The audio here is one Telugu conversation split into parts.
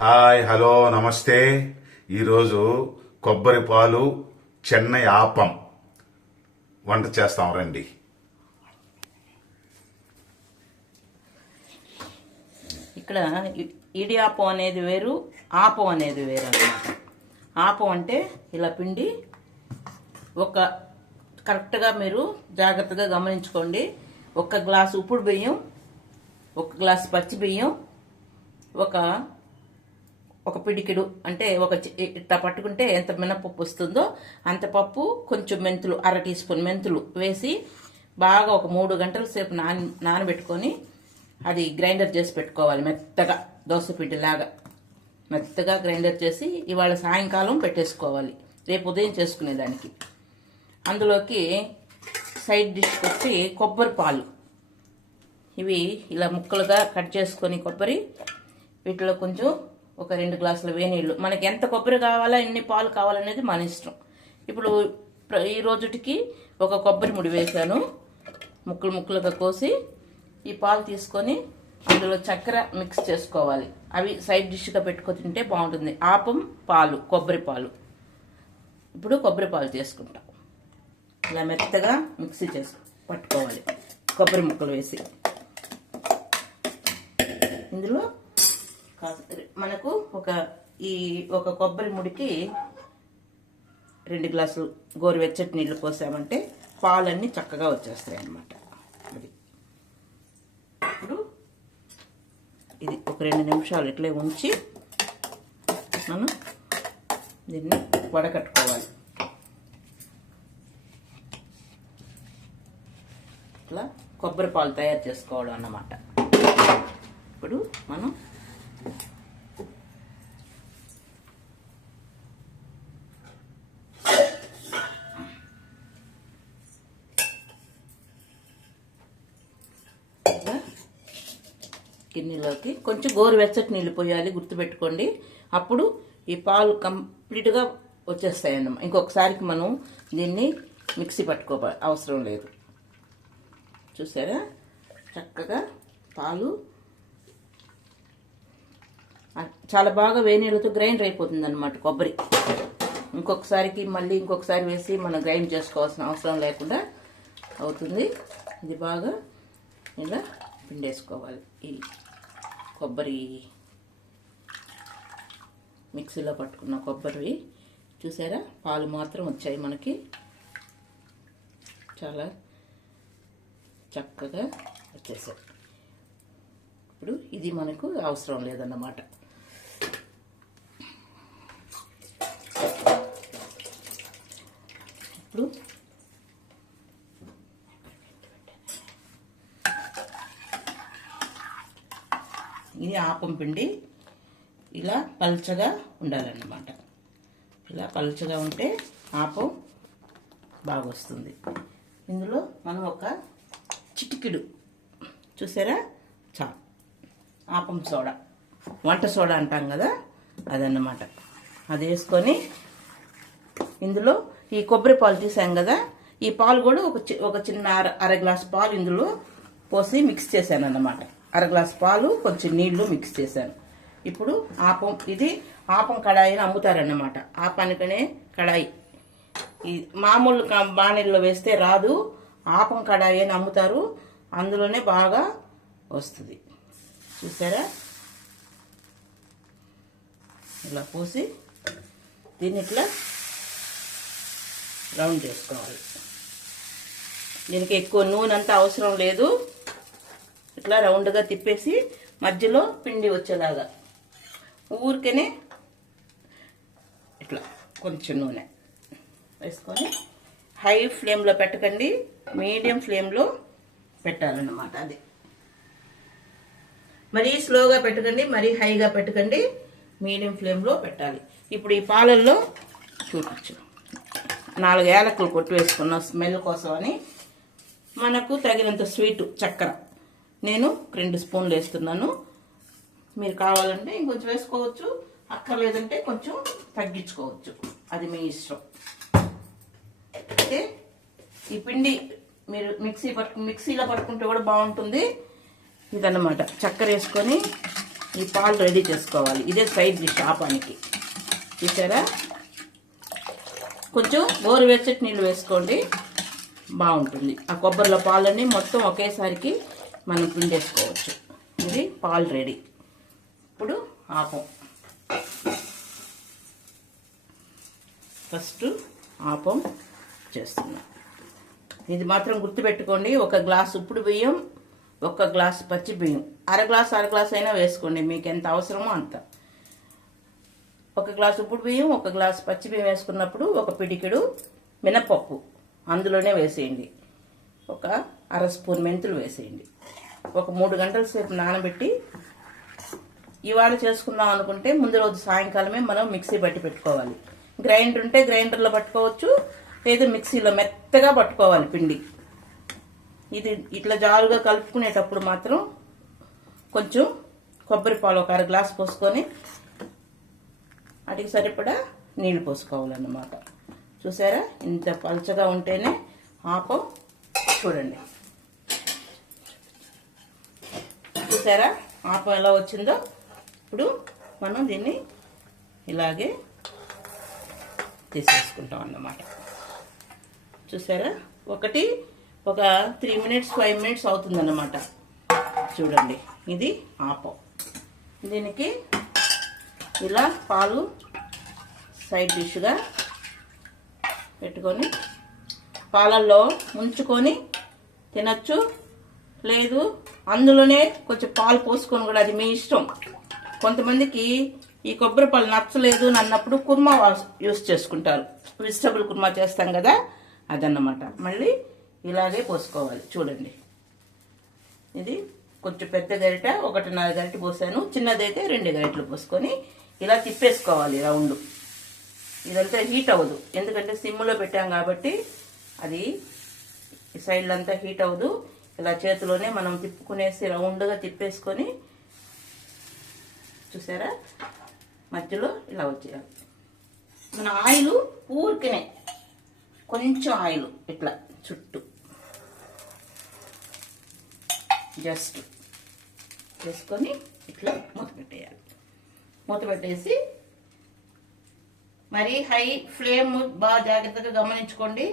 హాయ్ హలో నమస్తే. ఈరోజు కొబ్బరి పాలు చెన్నై ఆపం. వంట చేస్తాం రండి. ఇక్కడ ఇడియాపం అనేది వేరు ఆపం అనేది వేరు అనమాట ఆపం అంటే ఇలా పిండి ఒక కరెక్ట్గా మీరు జాగ్రత్తగా గమనించుకోండి. ఒక గ్లాసు ఉప్పుడు బియ్యం ఒక గ్లాసు పచ్చి బియ్యం ఒక ఒక పిడికిడు అంటే ఒక ఇట్లా పట్టుకుంటే ఎంత మినపప్పు వస్తుందో అంత పప్పు కొంచెం మెంతులు అర టీ స్పూన్ మెంతులు వేసి బాగా ఒక మూడు గంటల సేపు నాన నానబెట్టుకొని అది గ్రైండర్ చేసి పెట్టుకోవాలి మెత్తగా దోశ పిండిలాగా. మెత్తగా గ్రైండర్ చేసి ఇవాళ సాయంకాలం పెట్టేసుకోవాలి. రేపు ఉదయం చేసుకునేదానికి. అందులోకి సైడ్ డిష్ వచ్చి కొబ్బరి పాలు. ఇవి ఇలా ముక్కలుగా కట్ చేసుకొని కొబ్బరి వీటిలో కొంచెం ఒక రెండు గ్లాసుల వేనీళ్ళు. మనకి ఎంత కొబ్బరి కావాలా ఎన్ని పాలు కావాలనేది మన ఇష్టం. ఇప్పుడు ప్ర- ఈ రోజుటికి ఒక కొబ్బరి ముడి వేశాను. ముక్కలు ముక్కలుగా కోసి ఈ పాలు తీసుకొని అందులో చక్కెర మిక్స్ చేసుకోవాలి. అవి సైడ్ డిష్గా పెట్టుకో తింటే బాగుంటుంది. ఆపం పాలు కొబ్బరి పాలు. ఇప్పుడు కొబ్బరి పాలు చేసుకుంటాం ఇలా మెత్తగా మిక్సీ చేసు పట్టుకోవాలి. కొబ్బరి ముక్కలు వేసి. ఇందులో మనకు ఒక ఈ ఒక కొబ్బరి ముడికి రెండు గ్లాసులు గోరువెచ్చటి నీళ్ళు పోసామంటే పాలన్నీ చక్కగా వచ్చేస్తాయి అన్నమాట. అది. ఇప్పుడు ఇది ఒక రెండు నిమిషాలు ఇట్లే ఉంచి మనం దీన్ని వడకట్టుకోవాలి. ఇట్లా కొబ్బరి పాలు తయారు చేసుకోవడం అన్నమాట. ఇప్పుడు మనం గిన్నెలోకి కొంచెం గోరువెచ్చటి నీళ్ళు పోయాలి గుర్తుపెట్టుకోండి. అప్పుడు ఈ పాలు కంప్లీట్గా వచ్చేస్తాయి అన్నమాట ఇంకొకసారికి మనం దీన్ని మిక్సీ పట్టుకో అవసరం లేదు. చూసారా? చక్కగా పాలు చాలా బాగా వేనీళ్ళతో గ్రైండ్ అయిపోతుంది అనమాట కొబ్బరి. ఇంకొకసారికి మళ్ళీ ఇంకొకసారి వేసి మనం గ్రైండ్ చేసుకోవాల్సిన అవసరం లేకుండా అవుతుంది. ఇది బాగా ఇలా పిండేసుకోవాలి. ఈ కొబ్బరి మిక్సీలో పట్టుకున్న కొబ్బరి చూసారా? పాలు మాత్రం వచ్చాయి మనకి. చాలా చక్కగా వచ్చేసాయి. ఇప్పుడు ఇది మనకు అవసరం లేదన్నమాట ఇప్పుడు ఇది ఆపం పిండి ఇలా పల్చగా ఉండాలన్నమాట. ఇలా పల్చగా ఉంటే ఆపం బాగా వస్తుంది ఇందులో మనం ఒక చిటికిడు. చూసారా? చా. ఆపం సోడా. వంట సోడా అంటాం కదా? అదన్నమాట. అది వేసుకొని ఇందులో ఈ కొబ్బరి పాలు తీసాం కదా? ఈ పాలు కూడా ఒక ఒక చిన్న అర అర గ్లాస్ పాలు ఇందులో పోసి మిక్స్ చేశాను అన్నమాట అర గ్లాస్ పాలు కొంచెం నీళ్ళు మిక్స్ చేశాను. ఇప్పుడు ఆపం ఇది ఆపం కడాయిని అమ్ముతారన్నమాట. ఆపానికనే కడాయి. ఈ మామూలు బాణీల్లో వేస్తే రాదు. ఆపం కడాయి అని అమ్ముతారు. అందులోనే బాగా వస్తుంది. చూసారా? ఇలా పోసి దీన్ని ఇట్లా రౌండ్ చేసుకోవాలి. దీనికి ఎక్కువ నూనె అంతా అవసరం లేదు. ఇట్లా రౌండ్గా తిప్పేసి మధ్యలో పిండి వచ్చేలాగా. ఊరికనే ఇట్లా కొంచెం నూనె వేసుకొని హై ఫ్లేమ్లో పెట్టకండి. మీడియం ఫ్లేమ్లో పెట్టాలన్నమాట అది. మరీ స్లోగా పెట్టకండి మరీ హైగా పెట్టకండి మీడియం ఫ్లేమ్లో పెట్టాలి. ఇప్పుడు ఈ పాలల్లో చూడచ్చు. నాలుగు ఏలకులు కొట్టి వేసుకున్నాం స్మెల్ కోసం అని మనకు తగినంత స్వీట్ చక్కెర. నేను రెండు స్పూన్లు వేస్తున్నాను. మీరు కావాలంటే ఇంకొంచెం వేసుకోవచ్చు. అక్కర్లేదంటే కొంచెం తగ్గించుకోవచ్చు. అది మీ ఇష్టం. అయితే ఈ పిండి మీరు మిక్సీ పట్టు మిక్సీలో పట్టుకుంటే కూడా బాగుంటుంది. ఇదన్నమాట. చక్కెర వేసుకొని ఈ పాలు రెడీ చేసుకోవాలి. ఇదే సైడ్ డిష్ ఆపానికి. చూసారా? కొంచెం గోరువెచ్చటి నీళ్ళు వేసుకోండి. బాగుంటుంది. ఆ కొబ్బరిలో పాలన్నీ మొత్తం ఒకేసారికి మనం పిండేసుకోవచ్చు ఇది పాలు రెడీ ఇప్పుడు ఆపం ఫస్ట్ ఆపం చేస్తున్నాం. ఇది మాత్రం గుర్తుపెట్టుకోండి ఒక గ్లాస్ ఉప్పుడు బియ్యం ఒక గ్లాస్ పచ్చి బియ్యం. అర గ్లాస్ అర గ్లాస్ అయినా వేసుకోండి మీకు ఎంత అవసరమో అంత. ఒక గ్లాస్ ఉప్పుడు బియ్యం ఒక గ్లాస్ పచ్చి బియ్యం వేసుకున్నప్పుడు ఒక పిడికెడు మినపప్పు అందులోనే వేసేయండి. ఒక అర స్పూన్ మెంతులు వేసేయండి. ఒక మూడు గంటల సేపు నానబెట్టి ఇవాళ చేసుకుందాం అనుకుంటే ముందు రోజు సాయంకాలమే మనం మిక్సీ పట్టి పెట్టుకోవాలి. గ్రైండర్ ఉంటే గ్రైండర్లో పట్టుకోవచ్చు లేదా మిక్సీలో మెత్తగా పట్టుకోవాలి పిండి. ఇది ఇట్లా జారుగా కలుపుకునేటప్పుడు మాత్రం కొంచెం కొబ్బరి పాలు ఒక అర గ్లాస్ పోసుకొని వాటికి సరిపడా నీళ్ళు పోసుకోవాలన్నమాట. చూసారా? ఇంత పలచగా ఉంటేనే ఆపం చూడండి. చూసారా? ఆపం ఎలా వచ్చిందో? ఇప్పుడు మనం దీన్ని ఇలాగే తీసేసుకుంటాం అన్నమాట. చూసారా? ఒకటి ఒక త్రీ మినిట్స్ ఫైవ్ మినిట్స్ అవుతుందన్నమాట. చూడండి ఇది ఆపం. దీనికి ఇలా పాలు సైడ్ డిష్గా పెట్టుకొని పాలల్లో ముంచుకొని తినచ్చు లేదు అందులోనే కొంచెం పాలు పోసుకొని కూడా అది మీ ఇష్టం. కొంతమందికి ఈ కొబ్బరి పాలు నచ్చలేదు అన్నప్పుడు కుర్మా యూస్ చేసుకుంటారు. వెజిటబుల్ కుర్మా చేస్తాం కదా అదన్నమాట. మళ్ళీ ఇలాగే పోసుకోవాలి. చూడండి. ఇది కొంచెం పెద్ద గరిట ఒకటిన్నర గరిట పోసాను. చిన్నదైతే రెండు గరిటలు పోసుకొని ఇలా తిప్పేసుకోవాలి రౌండ్. ఇదంతా హీట్ అవ్వదు. ఎందుకంటే సిమ్లో పెట్టాం కాబట్టి అది సైడ్లంతా హీట్ అవ్వదు. ఇలా చేతిలోనే మనం తిప్పుకునేసి రౌండ్గా తిప్పేసుకొని చూసారా? మధ్యలో ఇలా వచ్చేయాలి. మన ఆయిల్ ఊరికనే కొంచెం ఆయిల్ ఇట్లా చుట్టూ. జస్ట్ వేసుకొని ఇట్లా మూత పెట్టేయాలి. మూత పెట్టేసి మరీ హై ఫ్లేమ్ బాగా జాగ్రత్తగా గమనించుకోండి.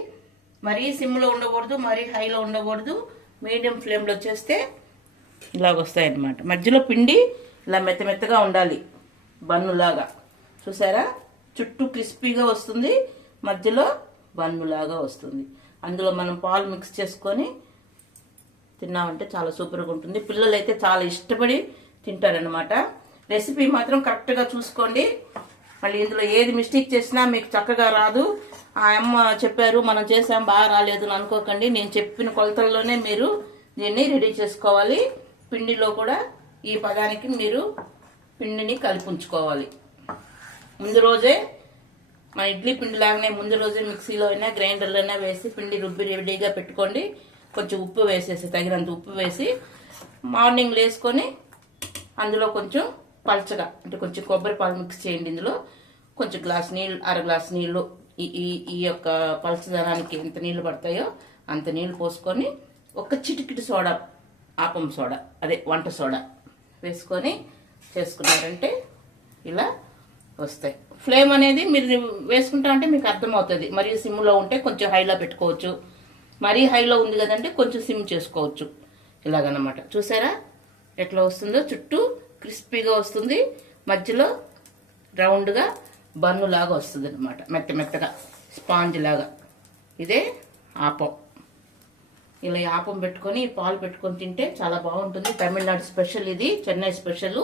మరీ సిమ్లో ఉండకూడదు మరీ హైలో ఉండకూడదు. మీడియం ఫ్లేమ్లో చేస్తే ఇలాగ వస్తాయన్నమాట మధ్యలో పిండి ఇలా మెత్త మెత్తగా ఉండాలి. బన్నులాగా. చూసారా? చుట్టూ క్రిస్పీగా వస్తుంది. మధ్యలో బన్నులాగా వస్తుంది. అందులో మనం పాలు మిక్స్ చేసుకొని తిన్నామంటే చాలా సూపర్గా ఉంటుంది. పిల్లలు అయితే చాలా ఇష్టపడి తింటారనమాట రెసిపీ మాత్రం కరెక్ట్గా చూసుకోండి. మళ్ళీ ఇందులో ఏది మిస్టేక్ చేసినా మీకు చక్కగా రాదు. ఆ అమ్మ చెప్పారు మనం చేసాం బాగా రాలేదు అని అనుకోకండి. నేను చెప్పిన కొలతల్లోనే మీరు దీన్ని రెడీ చేసుకోవాలి. పిండిలో కూడా ఈ పదానికి మీరు పిండిని కలిపి ఉంచుకోవాలి ముందు రోజే మన ఇడ్లీ పిండి లాగానే ముందు రోజే మిక్సీలో అయినా గ్రైండర్లో అయినా వేసి పిండి రుబ్బి రెడీగా పెట్టుకోండి. కొంచెం ఉప్పు వేసేసి తగినంత ఉప్పు వేసి మార్నింగ్ వేసుకొని అందులో కొంచెం పలచగా అంటే కొంచెం కొబ్బరి పాలు మిక్స్ చేయండి ఇందులో. కొంచెం గ్లాస్ నీళ్ళు అర గ్లాస్ నీళ్ళు ఈ ఈ ఈ యొక్క పలచదనానికి ఎంత నీళ్ళు పడతాయో అంత నీళ్ళు పోసుకొని ఒక చిటికిటి సోడా ఆపం సోడా అదే వంట సోడా వేసుకొని చేసుకున్నారంటే ఇలా వస్తాయి. ఫ్లేమ్ అనేది మీరు వేసుకుంటా అంటే మీకు అర్థమవుతుంది. మరి సిమ్లో ఉంటే కొంచెం హైలో పెట్టుకోవచ్చు. మరీ హైలో ఉంది కదంటే కొంచెం సిమ్ చేసుకోవచ్చు. ఇలాగనమాట. చూసారా? ఎట్లా వస్తుందో? చుట్టూ క్రిస్పీగా వస్తుంది. మధ్యలో రౌండ్గా బన్ను లాగా వస్తుంది అనమాట మెత్త మెత్తగా స్పాంజ్ లాగా. ఇదే ఆపం. ఇలా ఈ ఆపం పెట్టుకొని పాలు పెట్టుకొని తింటే చాలా బాగుంటుంది. తమిళనాడు స్పెషల్ ఇది చెన్నై స్పెషల్.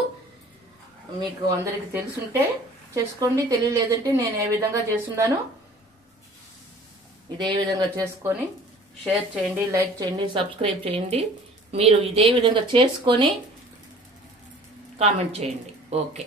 మీకు అందరికి తెలుసుంటే చేసుకోండి. తెలియలేదంటే నేను ఏ విధంగా చేస్తున్నానో ఇదే విధంగా చేసుకొని షేర్ చేయండి లైక్ చేయండి సబ్స్క్రైబ్ చేయండి. మీరు ఇదే విధంగా చేసుకొని కామెంట్ చేయండి. ఓకే.